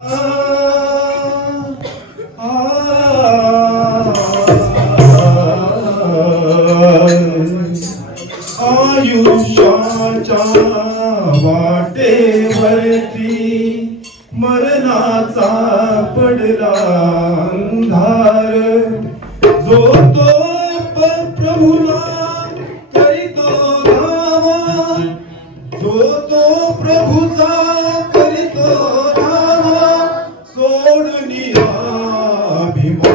आयुष्याच्या वाटेवरती मरणाचा पडला अंधार, जो तो प्रभूला करीतो धावा, जो तो प्रभूचा करीतो धावा, सोडून अभिमान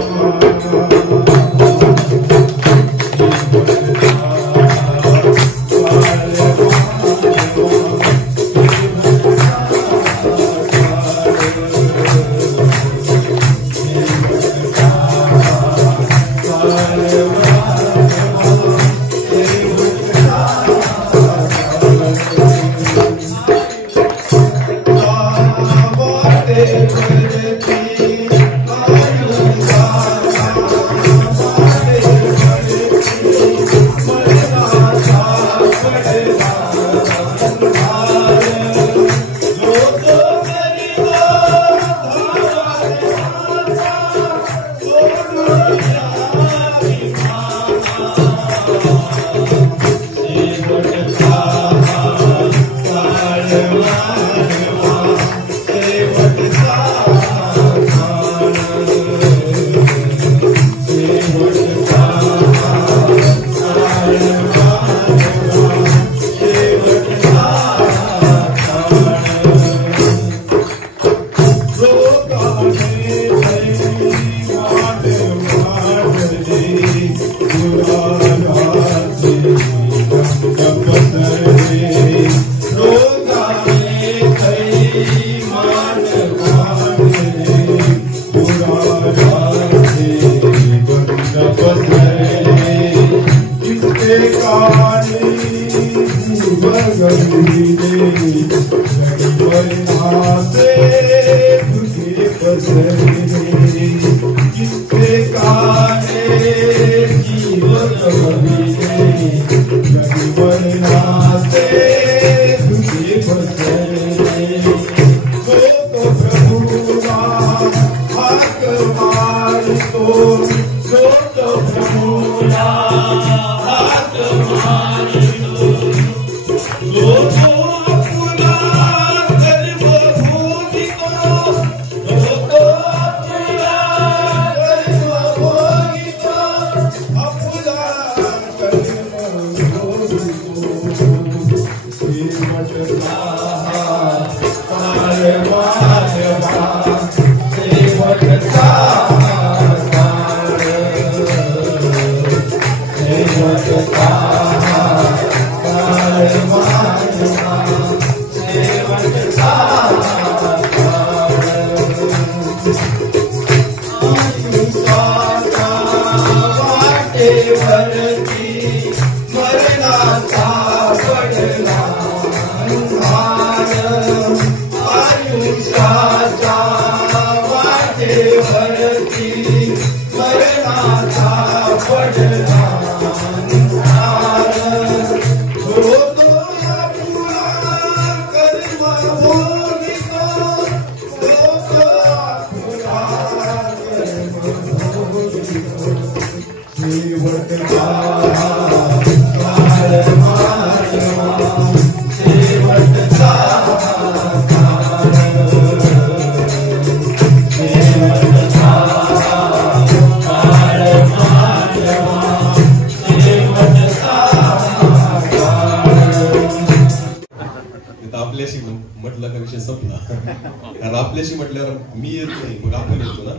आपल्याशी म्हटल्यावर मी येत नाही, मग आपण येतो ना,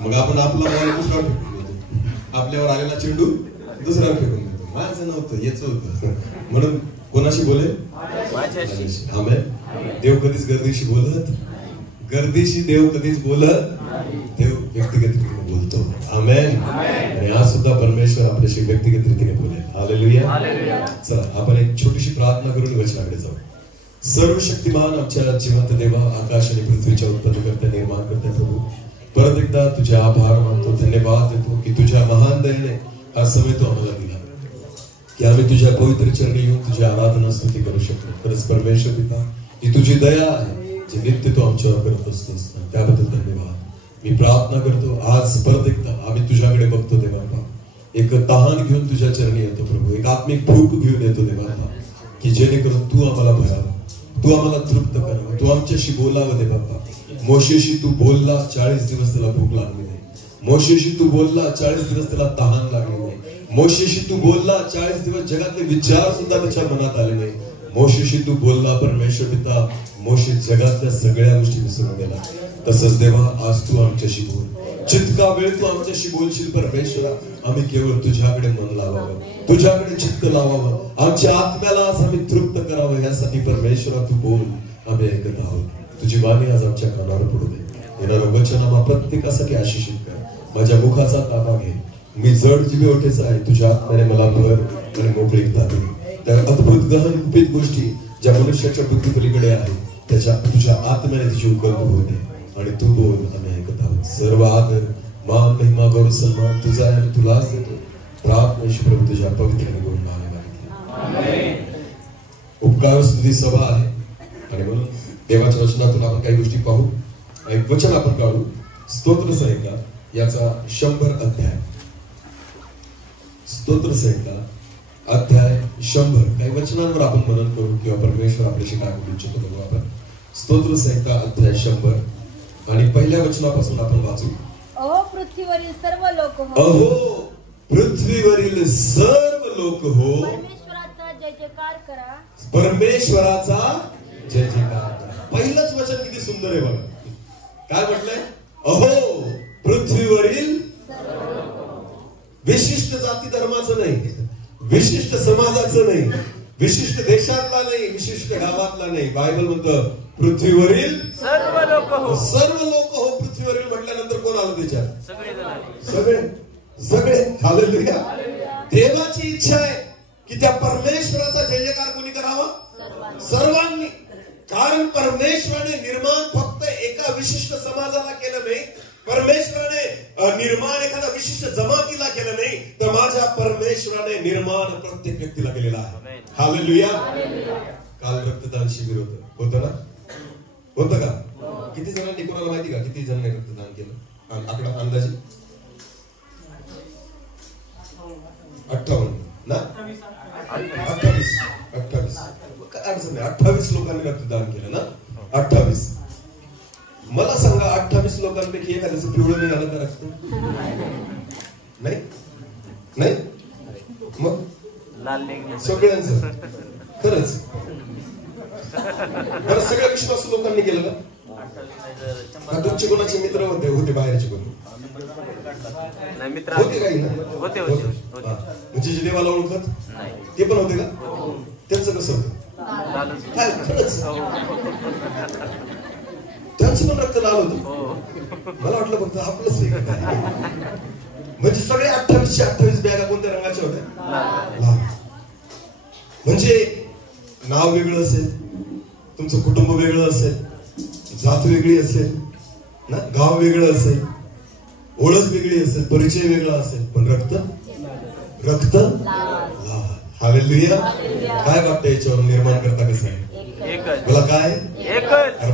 मग आपण आपला बॉल दुसरा फेकून देतो, आपल्यावर आलेला चेंडू दुसरा फेकून देतो. माझं नव्हतं, याच होतं. म्हणून कोणाशी बोलेल? आमेन. देव कधीच गर्दीशी बोलत, गर्दीशी देव कधीच बोलत, देव व्यक्तिगत रीतीने बोलतो. आमेन. आणि आज सुद्धा परमेश्वर आपल्याशी व्यक्तिगत रीतीने बोलेल. हालेलुया. चला आपण एक छोटीशी प्रार्थना करून वचनाकडे जाऊ. सर्वशक्तिमान आमच्या जिवंत देवा, आकाश आणि पृथ्वीच्या उत्पन्नकर्ता, निर्माणकर्ता प्रभू, परत एकदा तुझे आभार मानतो, धन्यवाद देतो की तुझ्या महान दयेने हा समय तो आम्हाला दिला, की आम्ही तुझ्या पवित्र चरणी येऊन तुझी आराधना स्तुती करू शकतो. खरंच परमेश्वर पिता, ही तुझी दया आहे, जे नित्य तू आमच्यावर करत असतोस त्याबद्दल धन्यवाद. मी प्रार्थना करतो आज परत एकदा आम्ही तुझ्याकडे बघतो देवा, एक तहान घेऊन तुझ्या चरणी येतो प्रभू, एक आत्मिक भूक घेऊन येतो देवा, की जेणेकरून तू आम्हाला भरावं, तू आम्हाला तृप्त करावं, तू आमच्याशी बोलावं दे बाबा. मोशेशी तू बोलला 40 दिवस त्याला भूक लागली नाही. मोशेशी तू बोलला 40 दिवस त्याला तहान लागली नाही. मोशेशी तू बोलला 40 दिवस जगातले विचार सुद्धा त्याच्या मनात आले नाही. मोशेशी तू बोलला परमेश्वर पिता, मोशे जगातल्या सगळ्या गोष्टी विसरून गेला. तसंच देवा आज तू आमच्याशी बोल, जितका वेळ तू आमच्याशी बोलशील परमेश्वरा, आम्ही केवळ तुझ्याकडे मन लावावं, तुझ्याकडे चित्त लावावं, आमच्या आत्म्याला आज आम्ही तृप्त करावं. यासाठी परमेश्वरा तू बोल, आम्ही ऐकत आहोत. तुझी वाणी आज आमच्या कानावर पडू दे. येणारं वचन आम्हा प्रत्येकासाठी आशिषित कर. माझ्या मुखाचा ताबा घे, मी जड जिभेवटेचा आहे, तुझ्या आत्म्याने मला भर आणि मोकळीकता दे. त्या अद्भुत गहन गुपित गोष्टी ज्या मनुष्याच्या बुद्धीपलीकडे आहेत त्याच्या तुझ्या आत्म्याने तिची उकल होऊ दे आणि तू बोल, आम्ही ऐकत आहोत. सर्व आदर मान महिमा गौरव सन्मान तुझा आहे आणि तुलाच देतो. प्रार्थना प्रभू तुझ्या पवित्र आणि गोड नावाने मागितली. उपकार स्तुती सभा आहे आणि म्हणून देवाच्या वचनातून आपण काही गोष्टी पाहू. एक वचन आपण काढू, स्तोत्र संहिता याचा 100 अध्याय. स्तोत्र संहिता अध्याय 100. काही वचनांवर आपण मनन करू किंवा परमेश्वर आपल्याशी काय बोलू इच्छितो बघू आपण. स्तोत्र संहिता अध्याय 100 आणि पहिल्या वचनापासून आपण वाचू. अहो पृथ्वीवरील सर्व लोक हो, अहो पृथ्वीवरील सर्व लोक हो, परमेश्वराचा जय जयकार करा. परमेश्वराचा जय जयकार करा. पहिलंच वचन किती सुंदर आहे बघा. काय म्हटलंय? अहो पृथ्वीवरील विशिष्ट जाती धर्माचं नाही, विशिष्ट समाजाचं नाही, विशिष्ट देशातला नाही, विशिष्ट गावातला नाही. बायबल म्हणतं पृथ्वीवरील सर्व लोक हो. सर्व लोक हो. पृथ्वीवरील म्हटल्यानंतर कोण आलं त्याच्यात? सगळे सगळे सगळे. हालेलुया. देवाची इच्छा आहे की त्या परमेश्वराचा जय जयकार कोणी करावा? सर्वांनी. कारण परमेश्वराने निर्माण फक्त एका विशिष्ट समाजाला केलं नाही, परमेश्वराने निर्माण एखाद्या विशिष्ट जमातीला केलं नाही, तर माझ्या परमेश्वराने निर्माण प्रत्येक व्यक्तीला केलेला आहे. हालेलुया. काल रक्तदान शिबिर होतं ना? होतं का? किती जणांनी, कोणाला माहिती का किती जणांनी रक्तदान केलं? आकडा अंदाजे 58 ना? 28 काय अडचण नाही. 28 लोकांनी रक्तदान केलं ना? 28. मला सांगा 28 लोकांपैकी एखाद्याचं पिवळं निघालं का रक्त? नाही नाही. मग सगळ्यांचं खरंच बरं सगळ्या विश्वासू लोकांनी केलं का? तुमचे कोणाचे मित्र होते बाहेरचे कोणी होते काही ना? म्हणजे जे देवाला ओळखत ते पण होते का? त्यांचं कसं होतं? काय खरंच त्यांचं पण रक्त लाल होतं? मला वाटलं फक्त आपलंच वेगळं. म्हणजे सगळे 28च्या 28 बॅगा कोणत्या रंगाच्या होत्या? लाल. म्हणजे नाव वेगळं असेल, तुमचं कुटुंब वेगळं असेल, जात वेगळी असेल ना, गाव वेगळं असेल, ओळख वेगळी असेल, परिचय वेगळा असेल, पण रक्त लाल. हालेलुया. काय वाटतं याच्यावर निर्माण करता कसं आहे? मला काय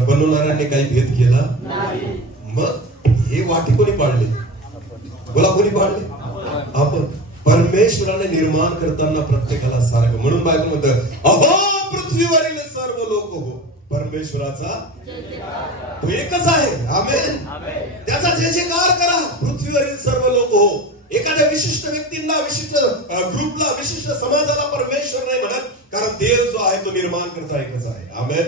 बनवणाऱ्यांनी काही भेद केला? मग हे वाटी कोणी पाडले? बोला कोणी पाडले? आपण. परमेश्वराने निर्माण करताना प्रत्येकाला सारखं. म्हणून बायबल म्हणतं अहो पृथ्वीवरील सर्व लोक हो, परमेश्वराचा तो एकच आहे. आमेन. त्याचा जय जयकार करा. पृथ्वीवरील सर्व लोक हो. एखाद्या विशिष्ट व्यक्तींना, विशिष्ट ग्रुपला, विशिष्ट समाजाला परमेश्वर नाही म्हणत, कारण देव जो आहे तो निर्माण करता एकच आहे. आमेन.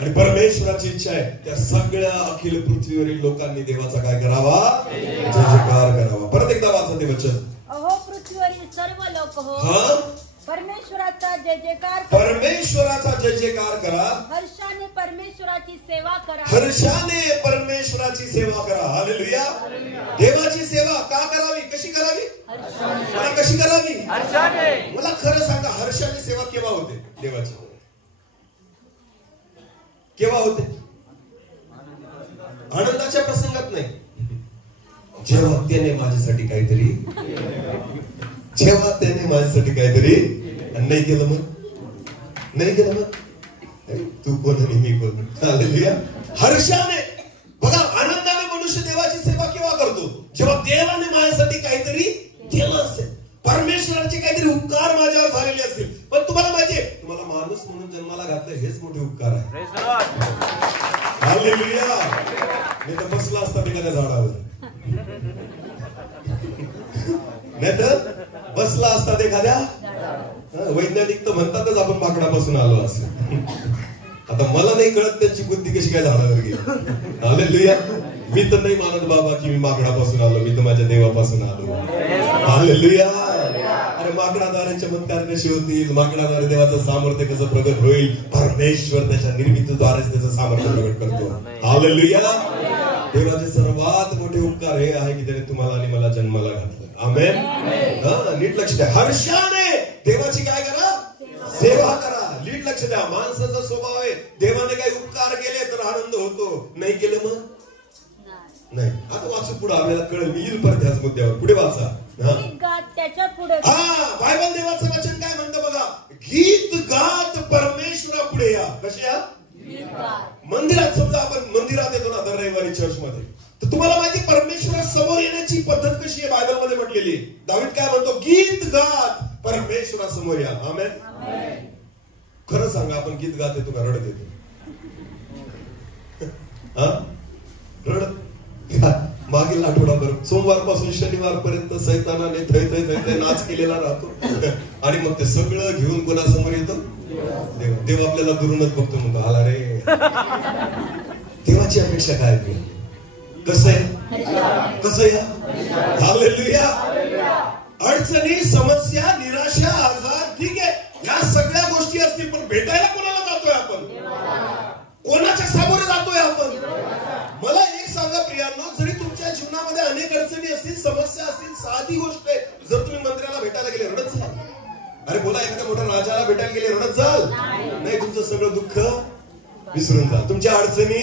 आणि परमेश्वराची इच्छा आहे त्या सगळ्या अखिल पृथ्वीवरील लोकांनी देवाचा काय करावा? जय जयकार करावा. परत एकदा वाचा ते वचन. अहो पृथ्वीवरील सर्व लोक हो, परमेश्वराचा जय जयकार करा. परमेश्वराचा जय जयकार करा. हर्षाने परमेश्वराची सेवा करा. हर्षाने परमेश्वराची सेवा करा. हालेलुया. देवाची सेवा का करावी? कशी करावी? मला कशी करावी? हर्षाने. मला खरं सांगा, हर्षाने सेवा केव्हा होते देवाची? केव्हा होते? आनंदाच्या प्रसंगात नाही. जेव्हा त्याने माझ्यासाठी काहीतरी नाही केलं, मग नाही केलं, मग तू कोण आणि मी कोण. हालेलुया. हर्षाने बघा, आनंदाने मनुष्य देवाची सेवा केव्हा करतो? जेव्हा देवाने माझ्यासाठी काहीतरी केलं असेल, परमेश्वराचे काहीतरी उपकार माझ्यावर झालेले असतील. पण तुम्हाला माहितीये, तुम्हाला माणूस म्हणून जन्माला घातलं हेच मोठे उपकार आहे. हालेलुया. नाही तर बसला असतात एखाद्या झाडावर, नाही तर बसला असतात एखाद्या. वैज्ञानिक तर म्हणतातच आपण माकडापासून आलो असं. आता मला नाही कळत त्यांची बुद्धी कशी काय झाडावर गेली. हालेलुया. मी तर नाही मानत बाबा की मी माकडापासून आलो, मी तर माझ्या देवापासून आलो. हालेलुया. अरे माकडाद्वारे चमत्कार कसे होतील, माकडाद्वारे देवाचं सामर्थ्य कसं प्रगट होईल? परमेश्वर त्याच्या निर्मितीद्वारेच त्याचं सामर्थ्य प्रगट करतो. हालेलुया. देवाचे सर्वात मोठे उपकार हे आहे की त्याने तुम्हाला आणि मला जन्माला घातलं. आमेन. नीट लक्ष द्या. हर्षाने देवाची काय करा? सेवा करा. नीट लक्ष द्या. माणसाचा स्वभाव आहे, देवाने काही उपकार केले तर आनंद होतो, नाही केलं मग नाही. आता वाचू पुढे, आपल्याला कळेल. मी येईल परत ह्याच मुद्द्यावर. पुढे वाचा. त्याच्या पुढे बायबल देवाचं वचन काय म्हणतं बघा. गीत गात परमेश्वरा पुढे या. कसे या? मंदिरात. समजा आपण मंदिरात येतो ना दर रविवारी चर्च मध्ये, तर तुम्हाला माहिती परमेश्वरा समोर येण्याची पद्धत कशी आहे? बायबल मध्ये म्हटलेली. दावीद काय म्हणतो? गीत गात परमेश्वरा समोर या. आमेन. खरं सांगा, आपण गीत गात येतो का रडत येतो? रडत. मागील आठवडाभर सोमवारपासून शनिवारपर्यंत सैतानाने थै थै थै थै नाच केलेला राहतो. आणि मग ते सगळं घेऊन कोणासमोर येतो? देव आपल्याला दुरूनच बघतो, म्हणतो आला रे. देवाची अपेक्षा काय? कसं आहे? कसं या? हालेलुया. अडचणी, समस्या, निराशा, आजार, ठीक आहे, या सगळ्या गोष्टी असतील, पण भेटायला कोणाला जातोय आपण? कोणाच्या सामोरे जातोय आपण? मला एक सांगा प्रियांनो, जरी तुमच्या जीवनामध्ये अनेक अडचणी असतील, समस्या असतील, साधी गोष्ट आहे, जर तुम्ही मंदिराला भेटायला गेले रडत जाल. अरे बोला, एखाद्या मोठ्या राजाला भेटायला गेले रडत जाल नाही. तुमचं सगळं दुःख विसरून जाल. तुमच्या अडचणी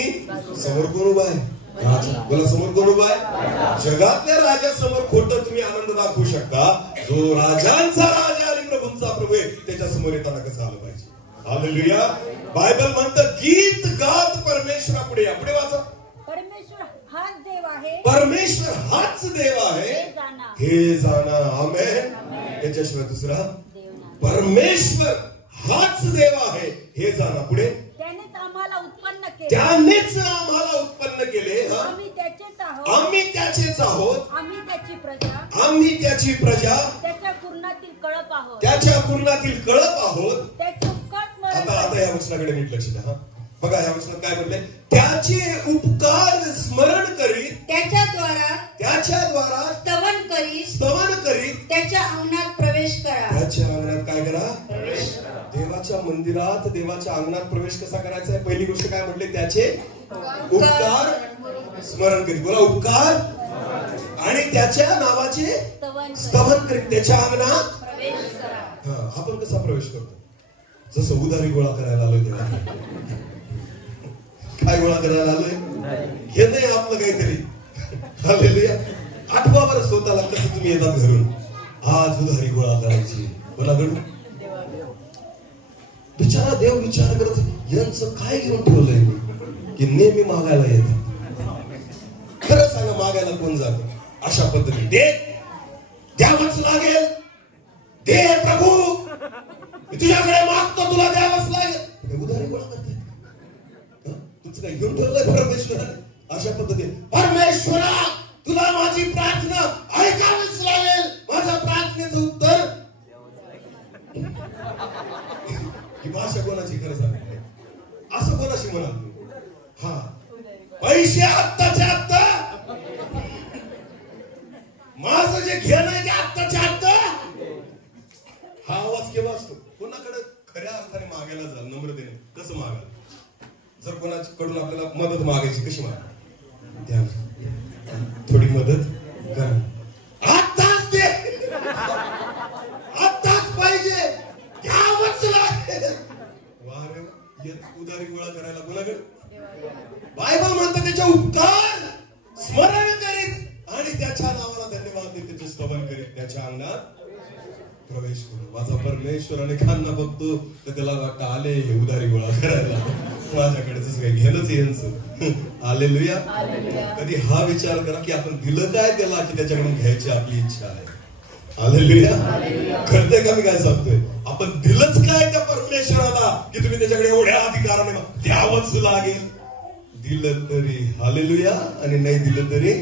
समोर कोण उभा आहे? राजा. बोला, समोर कोण उभा आहे? जगातल्या राजासमोर खोटं तुम्ही आनंद दाखवू शकता. जो राजांचा राजा आणि प्रभूंचा प्रभू आहे, त्याच्या समोर येताना कसं आलं पाहिजे? हालेलुया. बायबल म्हणतं गीत गात परमेश्वरा पुढे या. पुढे वाचा. परमेश्वर हाच देव आहे. परमेश्वर हाच देव आहे, हे जाणा. आमेन. त्याच्याशिवाय दुसरा परमेश्वर हाच देव आहे, हे जाणा. पुढे. त्यानेच आम्हाला उत्पन्न केले. त्यानेच आम्हाला उत्पन्न केले. आम्ही त्याचेच आहोत. आम्ही त्याचेच आहोत. आम्ही त्याची प्रजा. आम्ही त्याची प्रजा. त्याच्या कुर्णातील कळप आहोत. त्याच्या कुर्णातील कळप आहोत. त्याचे उपकार स्मरण. आता या वचनाकडे नीट लक्ष द्या. बघा या वचनात काय म्हणले? त्याचे उपकार स्मरण करीत, त्याच्या द्वारा स्तवन करीत त्याच्या अंगणात प्रवेश करा. त्याच्या अंगणात काय करा? देवाच्या मंदिरात, देवाच्या अंगणात प्रवेश कसा करायचा आहे? पहिली गोष्ट काय म्हटले? त्याचे उपकार स्मरण करीत. बोला, उपकार आणि त्याच्या नावाचे स्तवन करीत त्याच्या अंगणात प्रवेश करा. आपण कसा प्रवेश करतो? जसं उधारी गोळा करायला आलोय तेव्हा. काय गोळा करायला आलोय? हे नाही आपलं काहीतरी. हालेलुया. आठवा बरं स्वतःला कसं तुम्ही येतात घरून. आज उधारी गोळा करायची. बोला घडू. बिचारा देव विचार करत, यांचं काय घेऊन ठेवलंय की नेहमी मागायला येतात. खरं सांगा, मागायला कोण जात? अशा पद्धतीने द्यावंच लागेल. दे प्रभू, तुझ्याकडे मागतो, तुला द्यावंच लागेल. उधारी गोळा करते. तुझं काय घेऊन ठेवलंय परमेश्वराने? अशा पद्धतीने परमेश्वरा, तुला माझी प्रार्थना ऐकावीच लागेल. माझ्या प्रार्थनेचं उत्तर. ही भाषा कोणाची? खरं सांग, असं कोणाशी म्हणा? हा, पैसे आत्ताच्या आत्ता, माझं जे घेणं आहे ते आत्ताच्या आत्ता. हा आवाज केव्हा असतो? कोणाकडे खऱ्या अर्थाने मागायला जाल, नम्रतेने. कसं मागाल? जर कोणाकडून आपल्याला मदत मागायची, कशी मागा? द्या, थोडी मदत करा. आत्ताच दे, आत्ताच पाहिजे, घ्यावंच लागेल. वा रे वा. उधारी गोळा करायला कोणाकडे? बायबल म्हणतं त्याचे उपकार स्मरण करीत आणि त्याच्या नावाला धन्यवाद देत त्याचे स्तवन करीत त्याच्या अंगणात प्रवेश करू. माझा परमेश्वर अनेकांना बघतो तर त्याला वाटतं आले हे उधारी गोळा करायला, माझ्याकडेच काही घेणंच यांचं. हालेलुया. कधी हा विचार करा की आपण दिलं काय त्याला की त्याच्याकडून घ्यायची आपली इच्छा आहे. हालेलुया. कळतंय का मी काय सांगतोय? आपण दिलंच काय त्या परमेश्वराला की तुम्ही त्याच्याकडे एवढ्या अधिकाराने द्यावंच लागेल. दिलं तरी हालेलुया आणि नाही दिलं तरी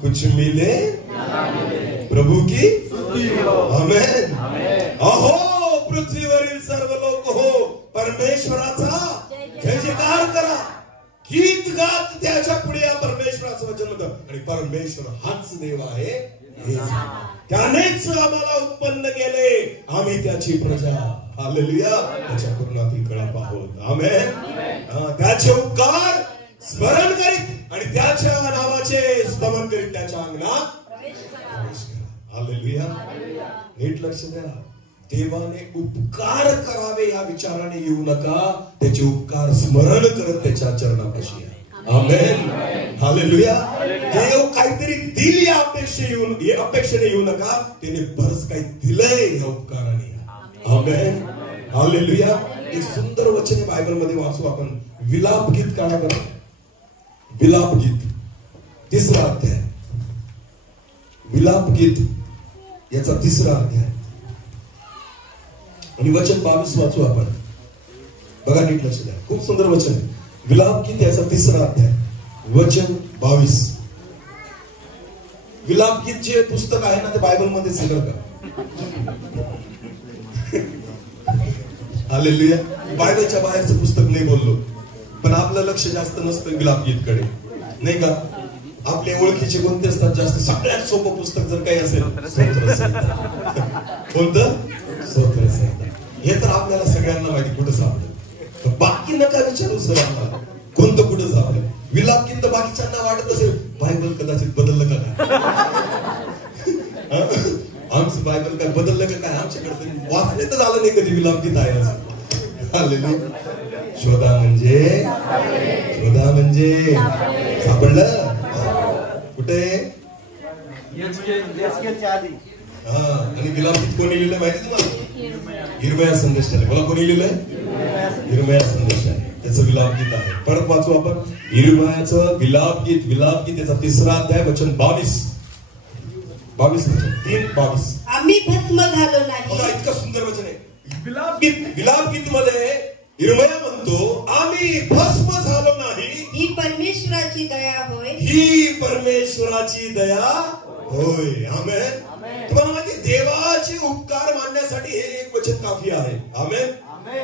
कुछ मिले प्रभू की आमेन. अहो पृथ्वीवरील सर्व लोक हो परमेश्वराचा जय जयकार करा, गीत गात त्याच्या पुढे या परमेश्वराचं वचन होतं. आणि परमेश्वर हाच देव आहे, त्यानेच आम्हाला उत्पन्न केले, आम्ही त्याची प्रजा. हालेलुया. त्याच्या करुणातील कळप आहोत. आमेन. त्याचे उपकार स्मरण करीत आणि त्याच्या नावाचे स्तवन करीत त्याच्या अंगणात प्रवेश करा. हालेलुया. नीट लक्ष द्या. देवाने उपकार करावे या विचाराने येऊ नका, त्याचे उपकार स्मरण करत त्याच्या चरणापाशी या. आमेन. हालेलुया. देव काहीतरी दिल या अपेक्षेने येऊ नका, त्याने बरंच काही दिलंय या उपकाराने. आमेन. हालेलुया. एक सुंदर वचन आहे बायबल मध्ये वाचू आपण. विलाप गीत काढा बरं. विलाप गीत 3रा अध्याय. विलाप गीत याचा 3रा अध्याय आणि वचन 22 वाचू आपण. बघा नीट लक्ष द्या. खूप सुंदर वचन आहे. विलाप गीत याचा 3रा अध्याय वचन 22. विलाप गीत जे पुस्तक आहे ना ते बायबल मध्ये सगळं का. हालेलुया. बायबलच्या बाहेरचं पुस्तक नाही बोललो, पण आपलं लक्ष जास्त नसतं विलाप गीत कडे, नाही का. आपल्या ओळखीचे कोणते असतात जास्त? सगळ्यात सोपं पुस्तक जर काही असेल कोणतं? स्तोत्र संहिता. हे तर आपल्याला सगळ्यांना माहिती कुठं सापडेल. बाकी नका विचारू सर आम्हाला कोणतं कुठं सापडेल. विलाप गीत बाकीच्यांना वाटत असेल बायबल कदाचित बदललं का काय, आमचं बायबल काय बदललं का काय, आमच्याकडे वाचणे तर झालं नाही कधी विलाप गीत आहे असं. शोधा म्हणजे सापडलं कुठे. आणि विलाप गीत कोणी लिहिलं माहिती तुम्हाला? इर्मया संदेशाने. मला कोणी लिहिलंय? इर्मया संदेशाने. त्याचं विलाप गीत आहे. परत वाचू आपण. इर्मयाचं विलाप गीत. विलाप गीत याचा 3रा अध्याय वचन 22 वचन 3:22. आम्ही भस्म झालो नाही. बघा इतकं सुंदर वचन आहे. विलाप गीत मध्ये इर्मया म्हणतो आम्ही भस्म झालो नाही, ही परमेश्वराची दया होय. ही परमेश्वराची दया होय. आमेन. तुम्हाला माहिती देवाचे उपकार मानण्यासाठी हे एक वचन काफी आहे. आमेन.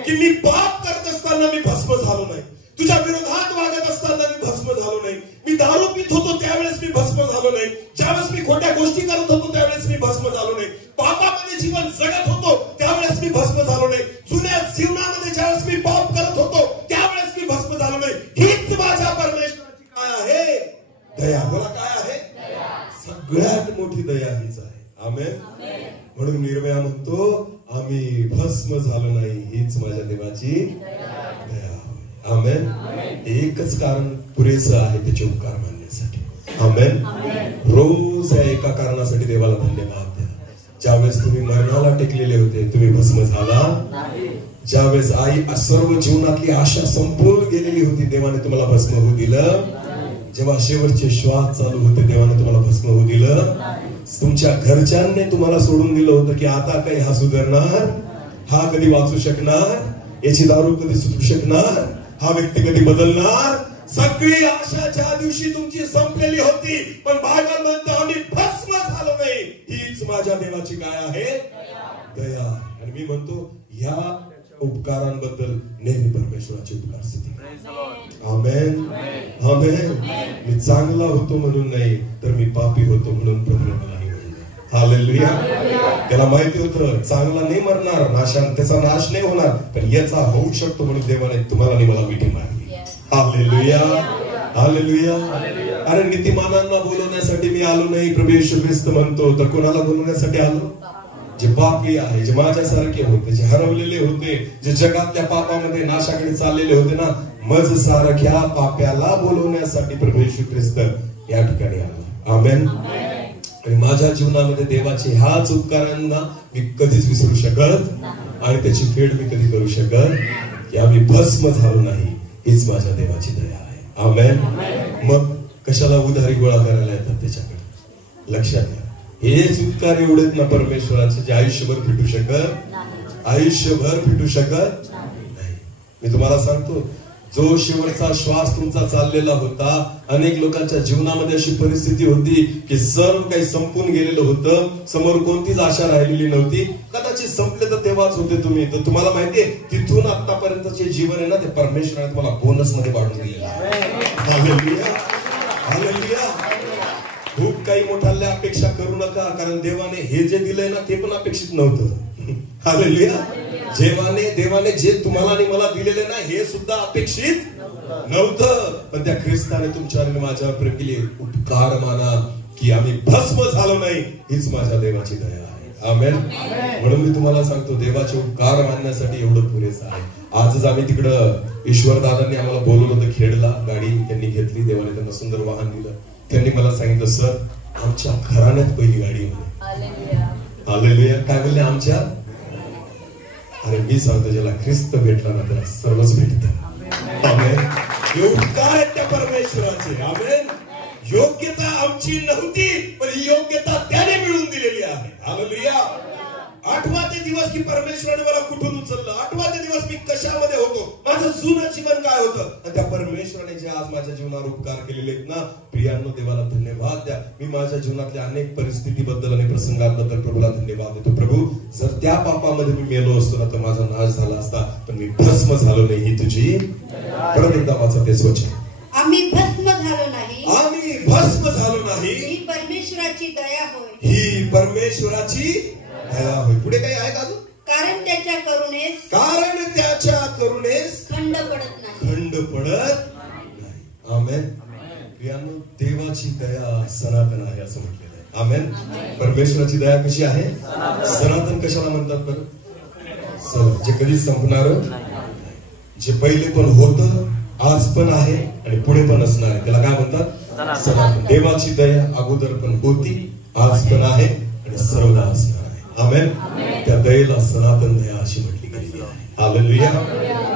की मी पाप करत असताना मी भस्म झालो नाही, तुझ्या विरोधात वागत असताना मी भस्म झालो नाही, मी दारू पित होतो त्यावेळेस मी भस्म झालो नाही, ज्यावेळेस मी खोट्या गोष्टी करत होतो त्यावेळेस मी भस्म झालो नाही, पापामध्ये जीवन जगत होतो त्यावेळेस मी भस्म झालो नाही, जुन्या जीवनामध्ये ज्यावेळेस मी पाप करत होतो त्यावेळेस मी भस्म झालो नाही. हीच माझ्या परमेश्वराची काय आहे? दया. मला काय आहे? सगळ्यात मोठी दया हीच आहे. आमेन. म्हणून निर्मया म्हणतो आम्ही भस्म झालो नाही, हीच माझ्या देवाची दया. आमेन. एकच कारण पुरेसं आहे त्याचे उपकार मानण्यासाठी. आमेन. रोज या एका कारणासाठी देवाला धन्यवाद द्या. ज्यावेळेस तुम्ही मरणाला टेकलेले होते तुम्ही भस्म झाला. ज्यावेळेस आई सर्व जीवनातली आशा संपून गेलेली होती देवाने तुम्हाला भस्म होऊ दिलं. जेव्हा शेवटचे श्वास चालू होते देवाने तुम्हाला भस्म होऊ दिलं. तुमच्या घरच्यांनी तुम्हाला सोडून दिलं होतं की आता काही हा सुधारणार, हा कधी वाचू शकणार, याची दारू कधी सुटू शकणार, हा व्यक्ती कधी बदलणार. सगळी आशा ज्या दिवशी तुमची संपलेली होती, पण बायबल म्हणतो आम्ही भस्म झालो नाही, हीच माझ्या देवाची काय आहे? दया. आणि मी म्हणतो ह्या उपकारांबद्दल नेहमी परमेश्वराची उपकार स्तुती. आमेन. आमेन. मी चांगला होतो म्हणून नाही, तर मी पापी होतो म्हणून प्रभूने मला निवडलं. हालेलुया. त्याला माहिती होतं चांगला नाही मरणार, त्याचा नाश नाही होणार, पण याचा होऊ शकतो म्हणून देवाने तुम्हाला आणि मला मिठी मारली. हालेलुया. हालेलुया. अरे नीतिमानांना बोलवण्यासाठी मी आलो नाही प्रभू येशू ख्रिस्त म्हणतो, तर कोणाला बोलवण्यासाठी आलो? जे पापी आहे, जे माझ्यासारखे होते, जे हरवलेले होते, जे जगातल्या पापामध्ये नाशाकडे चाललेले होते ना, मज सारख्या पाप्याला बोलवण्यासाठी प्रभू येशू ख्रिस्त या ठिकाणी आला. आमेन. आणि माझ्या जीवनामध्ये देवाचे ह्याच उपकारांना मी कधीच विसरू शकत आणि त्याची फेड मी कधी करू शकत की आम्ही भस्म झालो नाही. हीच माझ्या देवाची दया आहे. आमेन. मग कशाला उधारी गोळा करायला येतात त्याच्याकडे? लक्षात घ्या, हेच उपकार एवढेच ना परमेश्वराचे जे आयुष्यभर फिटू शकत, आयुष्यभर फिटू शकत नाही. मी तुम्हाला सांगतो, जो शेवटचा श्वास तुमचा चाललेला होता, अनेक लोकांच्या जीवनामध्ये अशी परिस्थिती होती की सर्व काही संपून गेलेलं होतं, समोर कोणतीच आशा राहिलेली नव्हती, कदाचित संपले तर तेव्हाच होते तुम्ही. तर तुम्हाला माहितीये, तिथून आतापर्यंतचे जीवन आहे ना, ते परमेश्वराने तुम्हाला बोनस मध्ये वाढून दिलेलं आहे. Hallelujah, hallelujah. खूप काही मोठ्या अपेक्षा करू नका, कारण देवाने हे जे दिलंय ना ते पण अपेक्षित नव्हतं. हालेलुया. देवाने जे तुम्हाला आणि मला दिलेले ना हे सुद्धा अपेक्षित नव्हतं, पण त्या ख्रिस्ताने तुमच्या आणि माझ्यावर प्रेम केले. उपकार माना की आम्ही भस्म झालो नाही, हीच माझ्या देवाची दया आहे. आमेन. म्हणून मी तुम्हाला सांगतो, देवाचे उपकार मानण्यासाठी एवढं पुरेसं आहे. आजच आम्ही तिकडं ईश्वर दादांनी आम्हाला बोलवलं होतं खेडला, गाडी त्यांनी घेतली, देवाने त्यांना सुंदर वाहन दिलं. त्यांनी मला सांगितलं, सर आमच्या घराण्यात पहिली गाडी म्हणे. हालेलुया. काय बोलले? आमच्या. अरे मी सांगतो, ज्याला ख्रिस्त भेटला ना त्याला सर्वच भेटतं. आमेन. उपकार आहेत त्या परमेश्वराचे. आमेन. योग्यता आमची नव्हती, पण ही योग्यता त्याने मिळवून दिलेली आहे. हालेलुया. 8वा ते दिवस की परमेश्वराने मला कुठून उचललं, 8वा ते दिवस मी कशामध्ये होतो, माझं जुनं जीवन काय होतं, आणि त्या परमेश्वराने जे आज माझ्या जीवनावर उपकार केलेले आहेत ना, प्रियांनो देवाला धन्यवाद द्या. मी माझ्या जीवनातल्या अनेक परिस्थितीबद्दल आणि प्रसंगांबद्दल प्रभूला धन्यवाद देतो. प्रभू, जर त्या पापामध्ये मी मेलो असतो ना तर माझा नाश झाला असता, पण मी भस्म झालो नाही, ही तुझी. परत एकदा वाचा तेच वचन. आम्ही भस्म झालो नाही, आम्ही भस्म झालो नाही, ही परमेश्वराची दया होय. ही परमेश्वराची दया होय. पुढे काही आहे का अजून? कारण त्याच्या करुणेस, कारण त्याच्या करुणेस खंड पडत नाही. खंड पडत नाही. आमेन. प्रियांनो, देवाची दया सनातन आहे असं म्हटलेलं आहे. आमेन. परमेश्वराची दया कशी आहे? सनातन. कशाला म्हणतात बरं? जे कधीच संपणार, जे पहिले पण होतं, आज पण आहे आणि पुढे पण असणार आहे, त्याला काय म्हणतात? सनातन. देवाची दया अगोदर पण होती, आज पण आहे आणि सर्वदा असणार आहे. आमेन. त्या दयेला सनातन दया अशी म्हटली गेलेली आहे. हालेलुया.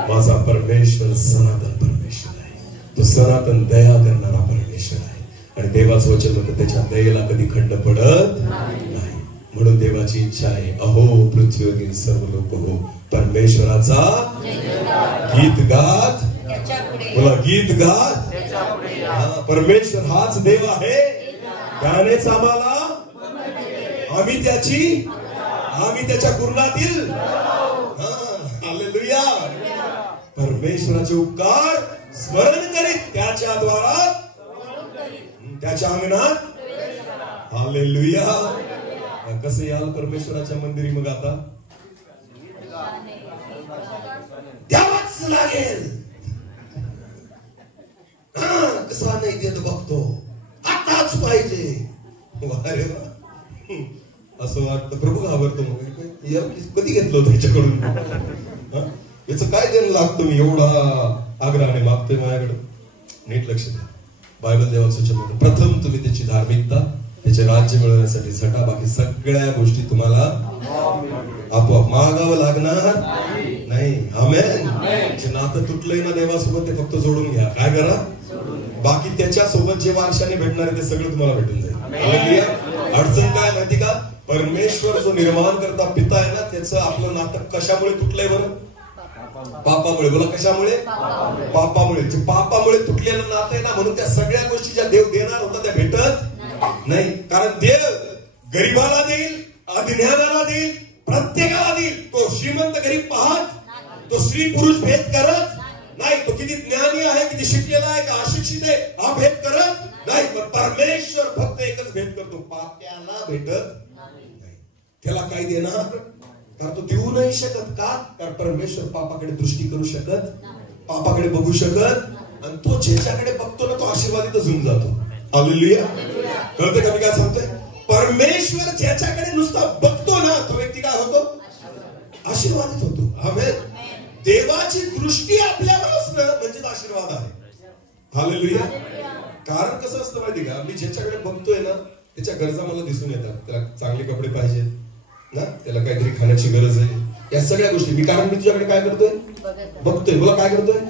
माझा परमेश्वर सनातन परमेश्वर आहे, तो सनातन दया करणारा परमेश्वर आहे. आणि देवाचं वचन म्हणतं, त्याच्या दयेला कधी खंड पडत नाही. म्हणून देवाची इच्छा आहे, अहो पृथ्वीवरील सर्व लोक हो परमेश्वराचा गीत गात. बोला, गीत गात. परमेश्वर हाच देव आहे, त्यानेच आम्हाला, आम्ही त्याच्या कुरणातील. हालेलुया. परमेश्वराचे उपकार स्मरण करीत त्याच्या द्वारात, त्याच्या अंगणात. हालेलुया. कसं याल परमेश्वराच्या मंदिरी? मग आता द्यावाच लागेल. कसा नाही देत बघतो, आताच पाहिजे. अरे वा, असं वाटतं प्रभू घाबरतो. मग कधी घेतलं होतं त्याच्याकडून? याचं काय देणं लागतं? मी एवढा आग्रहाने मागतोय माझ्याकडे. नीट लक्ष द्या. बायबल देवाचं वचन म्हणतं, प्रथम तुम्ही त्याची धार्मिकता, त्याचे राज्य मिळवण्यासाठी झटा, बाकी सगळ्या गोष्टी तुम्हाला आपोआप मागावं लागणार नाही. आमेन. जे नातं तुटलंय ना देवासोबत, ते फक्त जोडून घ्या. काय करा? बाकी त्याच्यासोबत जे वारशाने भेटणार आहे ते सगळं तुम्हाला भेटून जाईल. अडचण काय माहिती का? परमेश्वर जो निर्माण करता पिता आहे ना, त्याचं आपलं नातं कशामुळे तुटलंय बरं? पापामुळे. बोला, कशामुळे? पापामुळे. जे पापामुळे तुटलेलं नातं आहे ना, म्हणून त्या सगळ्या गोष्टी ज्या देव देणार होता त्या भेटत नाही. कारण देव गरीबाला देईल, अज्ञानाला देईल, प्रत्येकाला देईल. तो श्रीमंत गरीब पाहत, तो स्त्री पुरुष भेद करत नाही. तो किती ज्ञानी आहे, किती शिकलेला आहे का अशिक्षित आहे, हा भेद करत नाही. पण परमेश्वर फक्त एकच भेद करतो, पाप्याला भेटत नाही. त्याला काय देणार? कारण तो देऊ नाही शकत. का? कारण परमेश्वर पापाकडे दृष्टी करू शकत, पापाकडे बघू शकत, आणि तो ज्याच्याकडे बघतो ना तो आशीर्वादितच होऊन जातो. हालेलुया. कळतं का मी काय सांगतोय? परमेश्वर ज्याच्याकडे नुसता बघतो ना तो व्यक्ती काय होतो? आशीर्वादित होतो. आमेन. देवाची दृष्टी आपल्यावर असणं म्हणजेच आशीर्वाद आहे. हालेलुया. कारण कसं असतं माहिती का? मी ज्याच्याकडे बघतोय ना त्याच्या गरजा मला दिसून येतात. त्याला चांगले कपडे पाहिजेत ना, त्याला काहीतरी खाण्याची गरज आहे, या सगळ्या गोष्टी मी कारण मी तुझ्याकडे काय करतोय, बघतोय. बोला काय करतोय.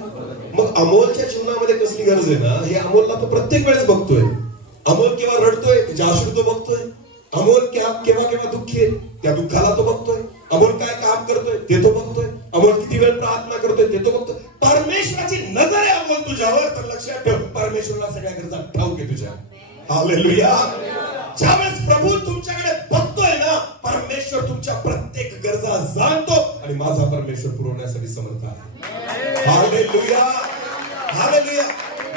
मग अमोलच्या जीवनामध्ये कसली गरज आहे ना, हे अमोलला तो प्रत्येक वेळेस बघतोय. अमोल केव्हा रडतोय त्याचे अश्रू तो बघतोय. अमोल केव्हा केव्हा दुःखी आहे त्या दुःखाला तो बघतोय. अमोल काय काम करतोय ते तो बघतोय. अमोल किती वेळ प्रार्थना करतोय ते तो बघतोय. परमेश्वराची नजर आहे अमोल तुझ्यावर. तर लक्षात ठेव, परमेश्वराला सगळ्या गरजा ठाऊक आहे तुझ्या. हालेलुया. ज्यावेळेस प्रभू तुमच्याकडे बघतोय ना, परमेश्वर तुमच्या प्रत्येक गरजा जाणतो आणि माझा परमेश्वर पुरवण्यासाठी समर्थ आहे. हालेलुया. हालेलुया.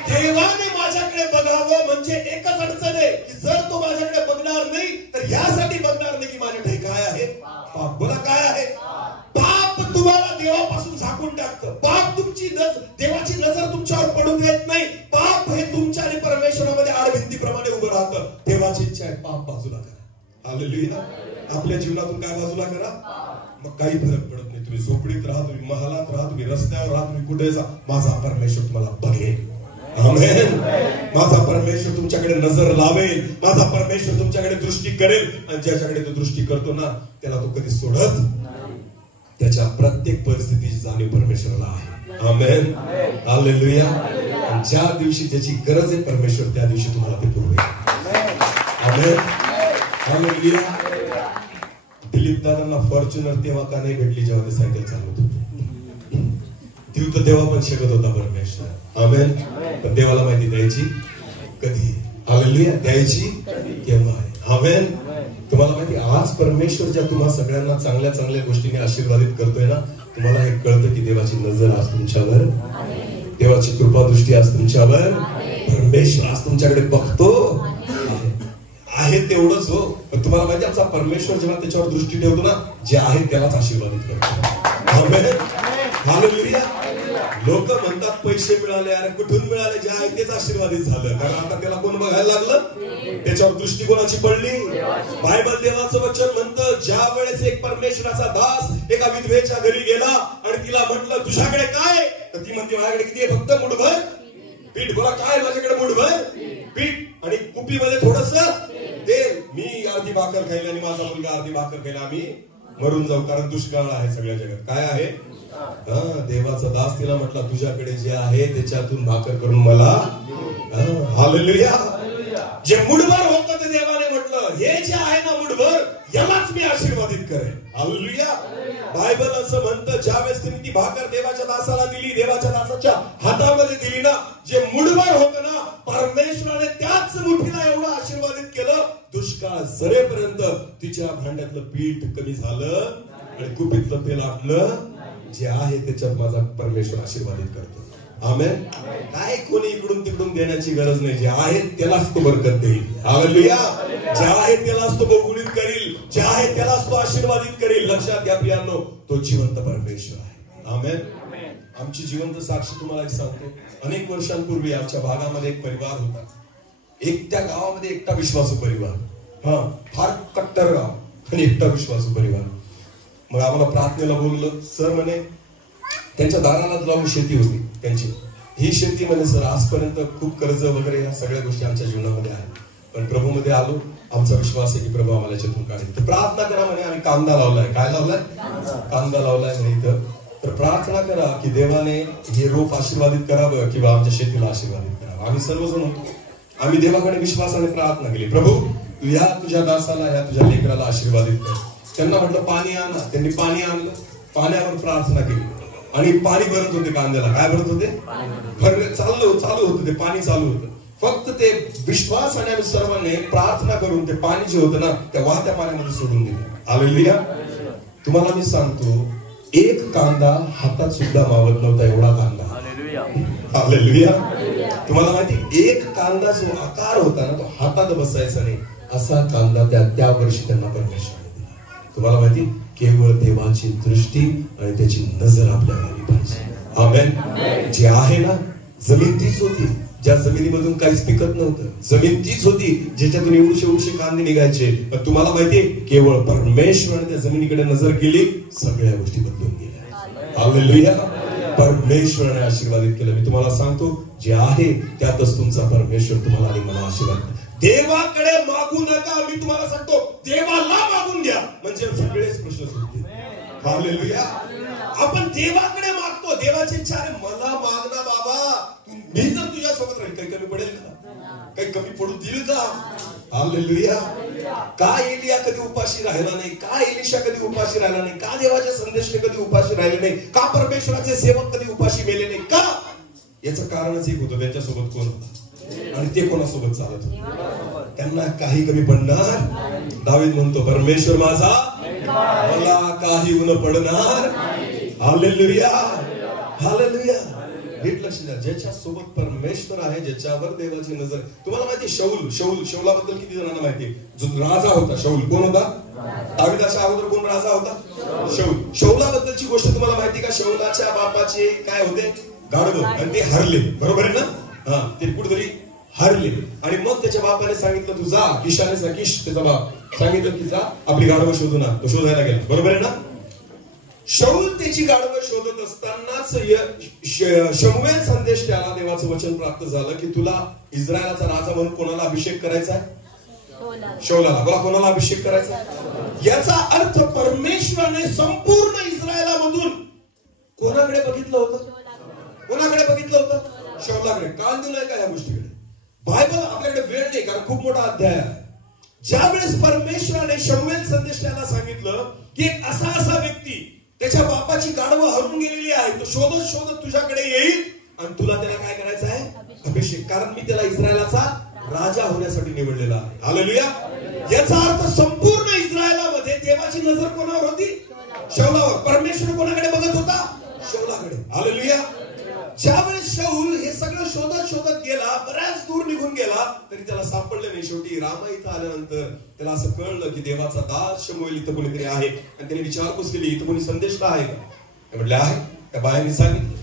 देवाने माझ्याकडे बघावं म्हणजे एकच अडचण आहे की जर तो माझ्याकडे बघणार नाही तर यासाठी बघणार नाही की माझ्याकडे काय आहे, पाप. बोला काय आहे, पाप तुम्हाला देवापासून झाकून टाकतं. पाप तुमची देवाची नजर तुमच्यावर पडून देत नाही. पाप हे तुमच्या आणि परमेश्वरामध्ये आडभिंतीप्रमाणे उभं राहतं. देवाची इच्छा आहे पाप बाजूला करा. हालेलुया. आपल्या जीवनातून काय बाजूला करा, मग काही फरक पडत नाही. तुम्ही झोपडीत राहा, तुम्ही महालात राहा, तुम्ही रस्त्यावर राहा, तुम्ही कुठे जा, माझा परमेश्वर तुम्हाला बघेल. आमेन. माझा परमेश्वर तुमच्याकडे नजर लावेल. माझा परमेश्वर तुमच्याकडे दृष्टी करेल आणि ज्याच्याकडे तो दृष्टी करतो ना त्याला तो कधी सोडत. त्याच्या प्रत्येक परिस्थितीची जाणीव परमेश्वराला आहे. आमेन. हालेलुया. ज्या दिवशी त्याची गरज आहे परमेश्वर त्या दिवशी तुम्हाला ते पुरवेल. आमेन. हालेलुया. दिलीप दादांना फॉर्च्युनर तेव्हा का नाही भेटली जेव्हा ते सायकल चालवत होते. ती तर तेव्हा पण शिकत होता परमेश्वर. आमेन. पण देवाला माहिती द्यायची कधी. हालेलुया. द्यायची केव्हा आहे. आमेन. तुम्हाला माहिती आज परमेश्वर ज्या तुम्हा सगळ्यांना चांगल्या चांगल्या गोष्टीने आशीर्वादित करतोय ना, तुम्हाला हे कळतं की देवाची नजर आज तुमच्यावर, देवाची कृपा दृष्टी आज तुमच्यावर, परमेश्वर आज तुमच्याकडे बघतो आहे. तेवढंच हो. पण तुम्हाला माहिती आमचा परमेश्वर जेव्हा त्याच्यावर दृष्टी ठेवतो ना, जे आहे त्यालाच आशीर्वादित करतो. आमेन. हालेलुया. लोक म्हणतात पैसे मिळाले, अरे कुठून मिळाले, जे आहे तेच आशीर्वादित झालं. कारण आता त्याला कोण बघायला लागलं, त्याच्यावर दृष्टी कोणाची पडली. बायबल देवाचं वचन म्हणतं ज्या वेळेस एक परमेश्वराचा दास एका विधवेच्या घरी गेला आणि तिला म्हटलं तुझ्याकडे काय, तर ती म्हणते माझ्याकडे किती आहे, फक्त मुठभर पीठ. बोला काय, माझ्याकडे मुठभर पीठ आणि कुपीमध्ये थोडस तेल. मी अर्धी भाकर खाईल आणि माझा मुलगा अर्धी भाकर खाईल, आम्ही मरून जाऊ कारण दुष्काळ आहे सगळ्या जगात. काय आहे. देवाचा दास तिला म्हटला तुझ्याकडे जे आहे त्याच्यातून भाकर करून मला. हालेलुया. जे मुठभर होतं ते देवाने म्हटलं हे जे आहे ना मुठभर यालाच मी आशीर्वादित करेन. हालेलुया. बायबल असं म्हणतं ज्यावेळेस तुम्ही ती भाकर देवाच्या दासाला दिली, देवाच्या दासाच्या हातामध्ये दिली ना, जे मुठभर होतं ना, परमेश्वराने त्याच मुठीला एवढं आशीर्वादित केलं दुष्काळ सरेपर्यंत तिच्या भांड्यातलं पीठ कमी झालं आणि कुपीतलं तेल आटलं. जे आहे त्याच्यात माझा परमेश्वर आशीर्वादित करतो. आमेन. काय कोणी इकडून तिकडून देण्याची गरज नाही. जे आहे त्यालाच तो बरकत देईल. हालेलुया. जे आहे त्यालाच तो बहुगुणित करील, जे आहे त्यालाच तो आशीर्वादित करील. लक्षात घ्या प्रियांनो, तो जिवंत परमेश्वर आहे. आमेन. आमची जिवंत साक्षी तुम्हाला सांगतो, अनेक वर्षांपूर्वी आमच्या भागामध्ये एक परिवार होता. त्या गावामध्ये एकटा विश्वासू परिवार. फार कट्टर गाव आणि एकटा विश्वासू परिवार. मग आम्हाला प्रार्थनेला बोललं. सर म्हणे त्यांच्या दाराला जाऊन शेती होती त्यांची. ही शेती म्हणे सर आजपर्यंत खूप कर्ज वगैरे या सगळ्या गोष्टी आमच्या जीवनामध्ये आहेत, पण प्रभूमध्ये आलो, आमचा विश्वास आहे की प्रभू आम्हाला याच्यातून काढेल. तर प्रार्थना करा म्हणे. आम्ही कांदा लावलाय. काय लावलाय, कांदा लावलाय म्हणे इथं. तर प्रार्थना करा की देवाने हे रोप आशीर्वादित करावं किंवा आमच्या शेतीला आशीर्वादित करावं. आम्ही सर्वजण होतो. आम्ही देवाकडे विश्वासाने प्रार्थना केली, प्रभू तू या तुझ्या दासाला, या तुझ्या लेकराला आशीर्वादित कर. त्यांना म्हटलं पाणी आणा. त्यांनी पाणी आणलं. पाण्यावर प्रार्थना केली आणि पाणी भरत होते कांद्याला. काय भरत होते, चालू होतं ते पाणी चालू होतं. फक्त ते विश्वासाने आम्ही सर्वांनी प्रार्थना करून ते पाणी जे होतं ना त्या वाहत्या पाण्यामध्ये सोडून दिलं. हालेलुया. तुम्हाला मी सांगतो एक कांदा हातात सुद्धा मावत नव्हता एवढा कांदा. हालेलुया. तुम्हाला माहिती एक कांदा जो आकार होता ना तो हातात बसायचा नाही असा कांदा त्या वर्षी त्यांना परमेश्वराने दिला. तुम्हाला माहिती केवळ देवाची दृष्टी आणि त्याची नजर आपल्याला आली पाहिजे. आमेन. जे आहे ना जमीन तीच होती ज्या जमिनीमधून काहीच पिकत नव्हतं. जमीन तीच होती ज्याच्यातून एवढे कांदे निघायचे. पण तुम्हाला माहितीये केवळ परमेश्वराने त्या जमिनीकडे नजर केली, सगळ्या गोष्टी बदलून गेल्या. हालेलुया. परमेश्वराने आशीर्वादित केलं. मी तुम्हाला सांगतो जे आहे त्यातच तुमचा परमेश्वर तुम्हाला आणि मला आशीर्वाद देवाकडे मागू नका, मी तुम्हाला सांगतो देवाला मागून घ्या, म्हणजे सगळेच प्रश्न सुटतील. हालेलुया. आपण देवाकडे मागतो, देवाची इच्छा आहे मला माग ना बाबा, मी जर तुझ्या सोबत राहील काही कमी पडेल का, काही कमी पडू देईल का? हालेलुया. का एलिया कधी उपाशी राहिला नाही, का एलिशा कधी उपाशी राहिला नाही, का देवाचे संदेशने कधी उपाशी राहिले नाही, का परमेश्वराचे सेवक कधी उपाशी मेले नाही? का? याचं कारणच एक होतं, त्यांच्यासोबत कोण होता आणि ते कोणासोबत चालत होते. त्यांना काही कमी पडणार. दावीद म्हणतो परमेश्वर माझा मला काही ऊन पडणार. हालेलुया. हालेलुया. नीट लक्ष द्या, ज्याच्या सोबत परमेश्वर आहे, ज्याच्यावर देवाची नजर. तुम्हाला माहिती शौलाबद्दल किती जणांना माहिती? जो राजा होता शौल, कोण होता? दाविदाच्या अगोदर कोण राजा होता? शौलाबद्दलची गोष्ट तुम्हाला माहिती का? शौलाच्या बापाचे काय होते? गाढव, आणि ते हरले. बरोबर आहे ना? ते कुठेतरी हरले. आणि मग त्याच्या बापाने सांगितलं तू जा, किश त्याचा बाप सांगितलं की जा आपली गाढवं शोधून आण. तो शोधायला गेला. बरोबर आहे ना? शौल त्याची गाढवं शोधत असतानाच शमूएल संदेश त्याला देवाचं वचन प्राप्त झालं की तुला इस्रायलाचा राजा म्हणून कोणाला अभिषेक करायचा आहे? शौलाला. बोला, कोणाला अभिषेक करायचा? याचा अर्थ परमेश्वराने संपूर्ण इस्रायलामधून कोणाकडे बघितलं होतं? कोणाकडे बघितलं होतं? शौलाकडे. कान दिलाय का या गोष्टीकडे? बायबल आपल्याकडे वेळ नाही, कारण खूप मोठा अध्याय आहे. ज्यावेळेस परमेश्वराने शमूएल संदेश त्याला सांगितलं की एक असा व्यक्ती त्याच्या बापाची गाढवं हरून गेलेली आहे, तो शोधत शोधत तुझ्याकडे येईल आणि तुला त्याला काय करायचं आहे? अभिषेक. कारण मी त्याला इस्रायलाचा राजा होण्यासाठी निवडलेला आहे. हालेलुया. याचा अर्थ संपूर्ण इस्रायलामध्ये देवाची नजर कोणावर होती? शौलावर. परमेश्वर कोणाकडे बघत होता? शौलाकडे. हालेलुया. ज्यावेळेस शौल हे सगळं शोधत शोधत गेला, बऱ्याच दूर निघून गेला, तरी त्याला सापडलं नाही. शेवटी रामा इथं आल्यानंतर त्याला असं कळलं की देवाचा दास शमूएल इथं कोणीतरी आहे. आणि त्याने विचारपूस केली, इथं कोणी संदेशला आहे का? म्हटलं आहे. त्या बायांनी सांगितलं.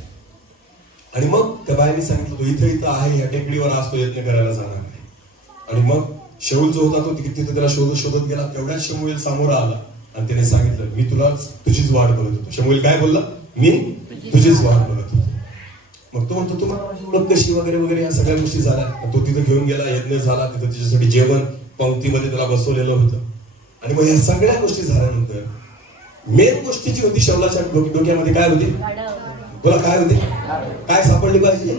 आणि मग त्या बायांनी सांगितलं तो इथं आहे, या टेकडीवर आज तो यज्ञ करायला जाणार आहे. आणि मग शौल जो होता तो तिथे त्याला शोधत गेला. तेवढ्यात शमूएल समोर आला आणि त्याने सांगितलं मी तुला तुझीच वाट बघत होतो. शमूएल काय बोलला? मी तुझीच वाट बघत होतो. मग तो म्हणतो तुम्हाला माझी ओळख कशी वगैरे वगैरे या सगळ्या गोष्टी झाल्या. तो तिथं घेऊन गेला, यज्ञ झाला, तिथं तिच्यासाठी जेवण पंक्तीमध्ये त्याला बसवलेलं होतं. आणि मग या सगळ्या गोष्टी झाल्यानंतर मेन गोष्टी जी होती शौलाच्या डोक्यामध्ये काय होती? बोला, काय होती? काय सापडली पाहिजे?